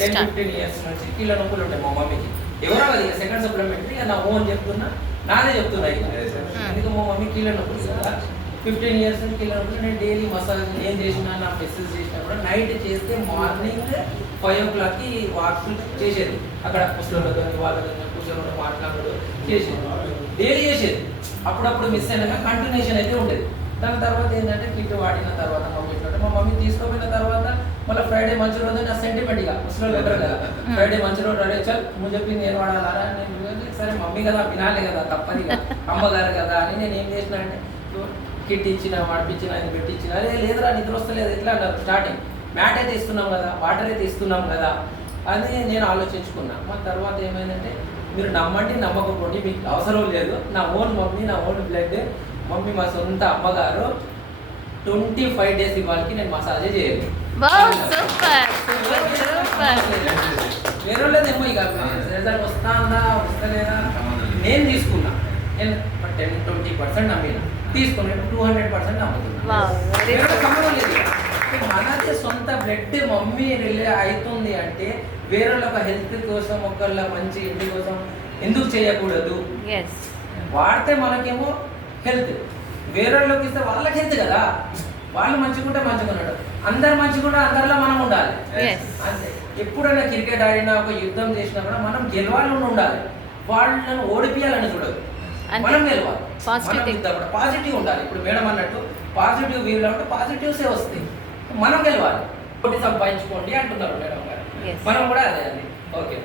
10-15 years నుంచి కీళ్ళ నొప్పులు ఉంటాయి మా మమ్మీకి. ఎవరో అది సెకండ్ సప్లిమెంటరీ నా ఓన్ చెప్తున్నా, నాదే చెప్తున్నా ఇక. ఎందుకు మా మమ్మీ కీళ్ళ నొప్పులు కదా 15 ఇయర్స్ నుంచి కీళ్ళ నొప్పులు. నేను డైలీ మసాజ్ ఏం చేసినా, నా మెసేజ్ చేసినా కూడా నైట్ చేస్తే మార్నింగ్ 5 o'clockకి వాక్ చేసేది. అక్కడ ముసలితో వాళ్ళతో కూర్చొని మాట్లాడదు చేసేది, డైలీ చేసేది. అప్పుడప్పుడు మిస్ అయినాక కంటిన్యూషన్ అయితే ఉండేది. దాని తర్వాత ఏంటంటే కిట్ వాడిన తర్వాత మా మమ్మీ తీసుకోపోయిన తర్వాత మళ్ళీ ఫ్రైడే మంచి రోజు నా సెంటిమెంట్ ఇక ముసలి దగ్గర కదా, ఫ్రైడే మంచి రోజు అడే చల్ నువ్వు చెప్పింది నేను వాడాలా, నేను సరే మమ్మీ కదా వినాలి కదా తప్పది అమ్మగారు కదా అని నేను ఏం చేసిన అంటే కిట్ ఇచ్చిన వాడిపించిన అది పెట్టించిన. అదే లేదురా నిద్ర వస్తలేదు ఎట్లా అన్నారు. స్టార్టింగ్ మ్యాట్ అయితే ఇస్తున్నాం కదా, వాటర్ అయితే ఇస్తున్నాం కదా అని నేను ఆలోచించుకున్నా. మా తర్వాత ఏమైందంటే మీరు నమ్మండి నమ్మకపోండి మీకు అవసరం లేదు, నా ఓన్ మమ్మీ, నా ఓన్ బ్లడ్ మమ్మీ, మా సొంత అమ్మగారు 25 days ఇవాళకి నేను మసాజే చేయలేదు. వేరే వాళ్ళదేమో ఇక రిజల్ట్ వస్తా ఉందా వస్తలేదా నేను తీసుకున్నా. నేను 10-20% నమ్మిన, తీసుకున్నాను 200% నమ్ముతున్నా. సంబంధం లేదు. మనది సొంత బ్లడ్ మమ్మీ రిలే అవుతుంది అంటే వేరే ఒక హెల్త్ కోసం, ఒకళ్ళ మంచి ఇంటి కోసం ఎందుకు చేయకూడదు? వాడితే మనకేమో హెల్త్, వేరే వాళ్ళకి ఇస్తే వాళ్ళకి హెల్త్ కదా. వాళ్ళు మంచిగుంటే మంచిగున్నాడు, అందరు మంచిగుంటే అందరిలో మనం ఉండాలి అంతే. ఎప్పుడైనా క్రికెట్ ఆడినా ఒక యుద్ధం చేసినా కూడా మనం గెలవాలని ఉండాలి, వాళ్ళని ఓడిపియాలని చూడదు, మనం గెలవాలి. పాజిటివ్ ఉండాలి. ఇప్పుడు మేడం అన్నట్టు పాజిటివ్ వ్యూలో ఉంటే పాజిటివ్సే వస్తాయి. మనం గెలవాలి, ఒకటి సంపాదించుకోండి అంటున్నారు మేడం గారు. మనం కూడా అదే అండి. ఓకే.